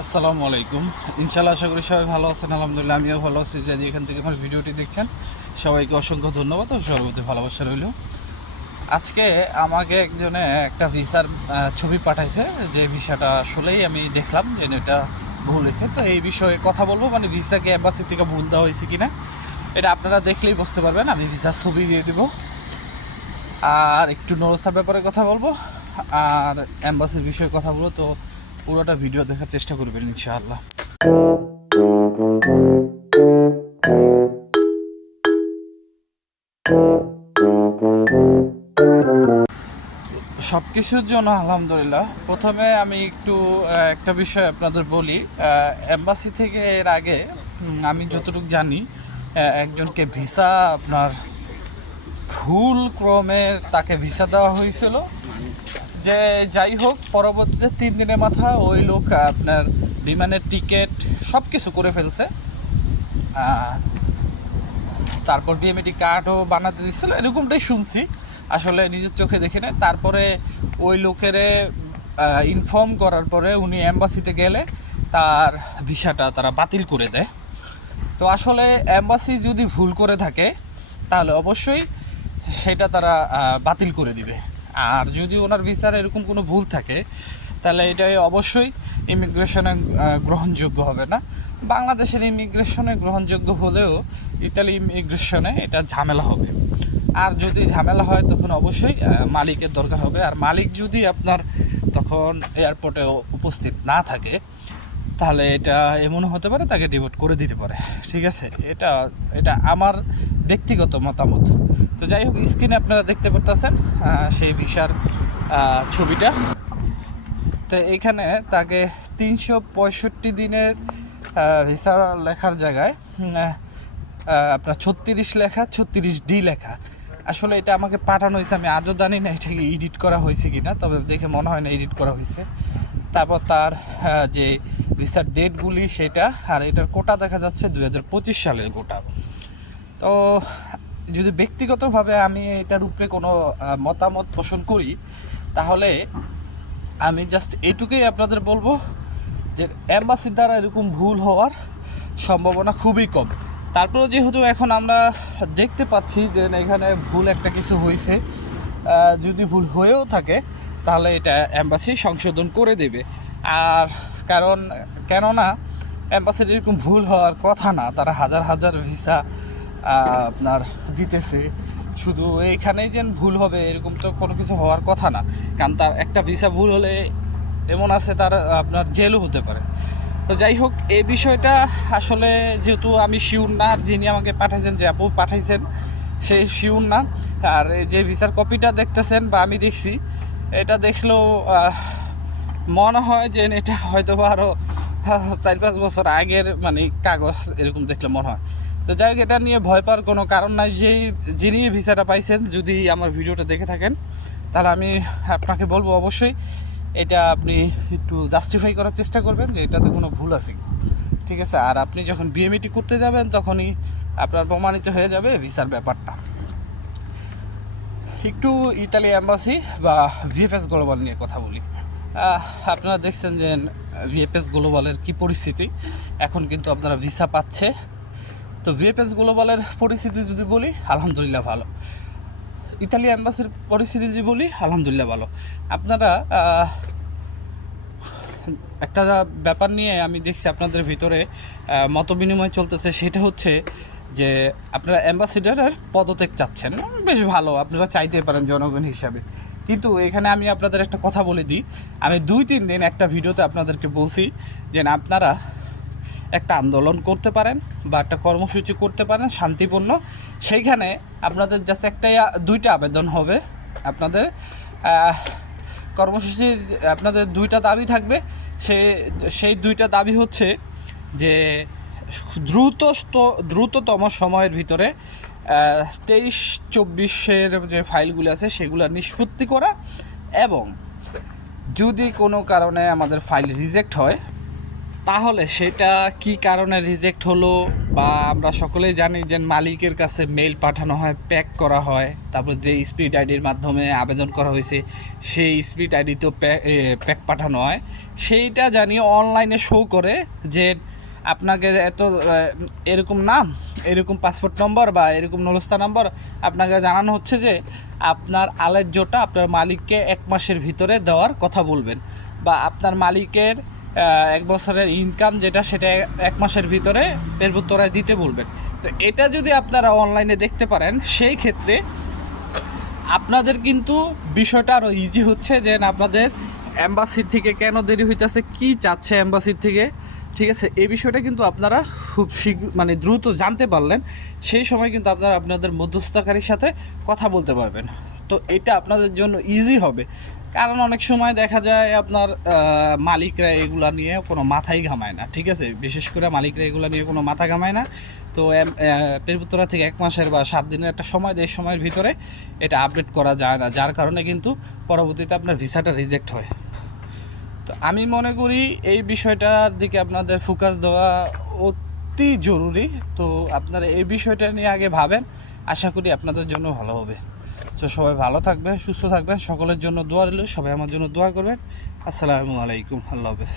আসসালামু আলাইকুম। ইনশাল্লাহ আশা করি সবাই ভালো আছেন, আলহামদুলিল্লাহ আমিও ভালো আছি। যে এখান থেকে আমার ভিডিওটি দেখছেন, সবাইকে অসংখ্য ধন্যবাদ ও সর্বতি ভালোবাসা রইল। আজকে আমাকে একজনে একটা ভিসার ছবি পাঠাইছে, যে ভিসাটা আসলেই আমি দেখলাম যে এটা ভুল হয়েছে। তো এই বিষয়ে কথা বলব মানে ভিসাকে অ্যাম্বাসি থেকে ভুল দেওয়া হয়েছে কিনা, এটা আপনারা দেখলেই বুঝতে পারবেন। আমি ভিসার ছবি দিয়ে দেবো। আর একটু নরস্থার ব্যাপারে কথা বলব। আর অ্যাম্বাসির বিষয়ে কথা বলব, তো পুরোটা ভিডিও দেখার চেষ্টা করবেন, ইনশাআল্লাহ। সব কিছুর জন্য আলহামদুলিল্লাহ। প্রথমে আমি একটু একটা বিষয় আপনাদের বলি। অ্যাম্বাসি থেকে এর আগে আমি যতটুকু জানি একজনকে ভিসা আপনার ভুল ক্রমে তাকে ভিসা দেওয়া হয়েছিল। যে যাই হোক, পরবর্তীতে তিন দিনের মাথা ওই লোক আপনার বিমানের টিকিট সব কিছু করে ফেলছে। তারপর বিএমএটি কার্ডও বানাতে দিচ্ছিল এরকমটাই শুনছি। আসলে নিজের চোখে দেখে নেয়। তারপরে ওই লোকেরে ইনফর্ম করার পরে উনি অ্যাম্বাসিতে গেলে তার ভিসাটা তারা বাতিল করে দেয়। তো আসলে অ্যাম্বাসি যদি ভুল করে থাকে, তাহলে অবশ্যই সেটা তারা বাতিল করে দিবে। আর যদি ওনার ভিসার এরকম কোনো ভুল থাকে, তাহলে এটা অবশ্যই ইমিগ্রেশনে গ্রহণযোগ্য হবে না। বাংলাদেশের ইমিগ্রেশনে গ্রহণযোগ্য হলেও ইতালি ইমিগ্রেশনে এটা ঝামেলা হবে। আর যদি ঝামেলা হয়, তখন অবশ্যই মালিকের দরকার হবে। আর মালিক যদি আপনার তখন এয়ারপোর্টে উপস্থিত না থাকে তাহলে এটা এমনও হতে পারে তাকে ডিভোট করে দিতে পারে। ঠিক আছে? এটা এটা আমার ব্যক্তিগত মতামত। তো যাই হোক স্ক্রিনে আপনারা দেখতে পারতেছেন সেই ভিসার ছবিটা। তো এখানে তাকে তিনশো পঁয়ষট্টি দিনের ভিসা লেখার জায়গায় আপনার ছত্রিশ লেখা, ছত্রিশ ডি লেখা। আসলে এটা আমাকে পাঠানো হয়েছে, আমি আজও জানি না এটাকে এডিট করা হয়েছে কি না তবে দেখে মনে হয় না এডিট করা হয়েছে। তারপর তার যে ভিসার ডেটগুলি সেটা, আর এটার কোটা দেখা যাচ্ছে দুই হাজার পঁচিশ সালের কোটা তো যদি ব্যক্তিগতভাবে আমি এটার উপরে কোনো মতামত পোষণ করি, তাহলে আমি জাস্ট এটুকুই আপনাদের বলব যে অ্যাম্বাসির দ্বারা এরকম ভুল হওয়ার সম্ভাবনা খুবই কম। তারপরেও যেহেতু এখন আমরা দেখতে পাচ্ছি যে এখানে ভুল একটা কিছু হয়েছে যদি ভুল হয়েও থাকে, তাহলে এটা অ্যাম্বাসি সংশোধন করে দেবে। আর কারণ, কেননা অ্যাম্বাসির এরকম ভুল হওয়ার কথা না, তারা হাজার হাজার ভিসা আপনার দিতেছে। শুধু এইখানেই যে ভুল হবে, এরকম তো কোনো কিছু হওয়ার কথা না। কারণ তার একটা ভিসা ভুল হলে এমন আছে, তার, আপনার জেলও হতে পারে। তো যাই হোক, এই বিষয়টা আসলে যেহেতু আমি শিউর না, আর যিনি আমাকে পাঠাইছেন, যে আপু পাঠাইছেন, সে শিউর না। আর যে ভিসার কপিটা দেখতেছেন, বা আমি দেখছি, এটা দেখলেও মনে হয় যে এটা হয়তো আরও চার পাঁচ বছর আগের মানে কাগজ এরকম দেখলে মনে হয়। তো যাই হোক, এটা নিয়ে ভয় পাওয়ার কোনো কারণ নাই। যেই, যিনি ভিসাটা পাইছেন, যদি আমার ভিডিওটা দেখে থাকেন, তাহলে আমি আপনাকে বলব অবশ্যই, এটা আপনি একটু জাস্টিফাই করার চেষ্টা করবেন যে এটাতে কোনো ভুল আছে ঠিক আছে? আর আপনি যখন বিএমইটি করতে যাবেন, তখনই আপনার প্রমাণিত হয়ে যাবে ভিসার ব্যাপারটা। একটু ইতালি অ্যাম্বাসি বা ভিএফএস গ্লোবাল নিয়ে কথা বলি। আপনারা দেখছেন যে ভিএফএস গ্লোবালের কি পরিস্থিতি। এখন কিন্তু আপনারা ভিসা পাচ্ছে। তো ভিএফএস গ্লোবালের পরিস্থিতি যদি বলি, আলহামদুলিল্লাহ ভালো। ইতালি অ্যাম্বাসির পরিস্থিতি যদি বলি, আলহামদুলিল্লাহ ভালো। আপনারা একটা ব্যাপার নিয়ে আমি দেখছি আপনাদের ভিতরে মত বিনিময় চলতেছে, সেটা হচ্ছে যে আপনারা অ্যাম্বাসিডারের পদত্যাগ চাচ্ছেন। বেশ ভালো, আপনারা চাইতে পারেন জনগণ হিসাবে। কিন্তু এখানে আমি আপনাদের একটা কথা বলে দিই। আমি দুই, তিন দিন একটা ভিডিওতে আপনাদেরকে বলছি যে আপনারা একটা আন্দোলন করতে পারেন বা একটা কর্মসূচি করতে পারেন শান্তিপূর্ণ। সেইখানে আপনাদের জাস্ট একটাই, দুইটা আবেদন হবে। আপনাদের কর্মসূচি, আপনাদের দুইটা দাবি থাকবে। সে, সেই দুইটা দাবি হচ্ছে যে দ্রুত দ্রুততম সময়ের ভিতরে তেইশ, চব্বিশের যে ফাইলগুলো আছে, সেগুলো নিষ্পত্তি করা এবং যদি কোনো কারণে আমাদের ফাইল রিজেক্ট হয়, তাহলে সেটা কি কারণে রিজেক্ট হলো বা আমরা সকলেই জানি যে মালিকের কাছে মেল পাঠানো হয় প্যাক করা হয়, তারপর যে স্পিড আইডির মাধ্যমে আবেদন করা হয়েছে, সেই স্পিড আইডিতেও প্যাক পাঠানো হয়, সেইটা জানি অনলাইনে শো করে যে আপনাকে এত এরকম নাম, এরকম পাসপোর্ট নম্বর বা এরকম নলস্তা নম্বর আপনাকে জানানো হচ্ছে যে আপনার আলেজ্যটা আপনার মালিককে এক মাসের ভিতরে দেওয়ার কথা বলবেন বা আপনার মালিকের এক বছরের ইনকাম যেটা সেটা এক মাসের ভিতরে পেরবুত্তরায় দিতে বলবেন। তো এটা যদি আপনারা অনলাইনে দেখতে পারেন, সেই ক্ষেত্রে আপনাদের কিন্তু বিষয়টা আরও ইজি হচ্ছে যে আপনাদের অ্যাম্বাসির থেকে কেন দেরি হইতেছে, কি চাচ্ছে অ্যাম্বাসির থেকে? ঠিক আছে, এই বিষয়টা কিন্তু আপনারা খুব শীঘ্র মানে দ্রুত জানতে পারলেন। সেই সময় কিন্তু আপনারা আপনাদের মধ্যস্থকারীর সাথে কথা বলতে পারবেন। তো এটা আপনাদের জন্য ইজি হবে। কারণ অনেক সময় দেখা যায় আপনার মালিকরা এগুলা নিয়ে কোনো মাথাই ঘামায় না, ঠিক আছে? বিশেষ করে মালিকরা এগুলা নিয়ে কোনো মাথা ঘামায় না। তো পেরপুত্তরা থেকে এক মাসের বা সাত দিনের একটা সময় এই সময়ের ভিতরে এটা আপডেট করা যায় না। যার কারণে কিন্তু পরবর্তীতে আপনার ভিসাটা রিজেক্ট হয়। আমি মনে করি এই বিষয়টার দিকে আপনাদের ফোকাস দেওয়া অতি জরুরি। তো আপনারা এই বিষয়টা নিয়ে আগে ভাবেন, আশা করি আপনাদের জন্য ভালো হবে। তো সবাই ভালো থাকবেন, সুস্থ থাকবেন, সকলের জন্য দোয়া রইল, সবাই আমার জন্য দোয়া করবেন। আসসালামু আলাইকুম, আল্লাহ হাফেজ।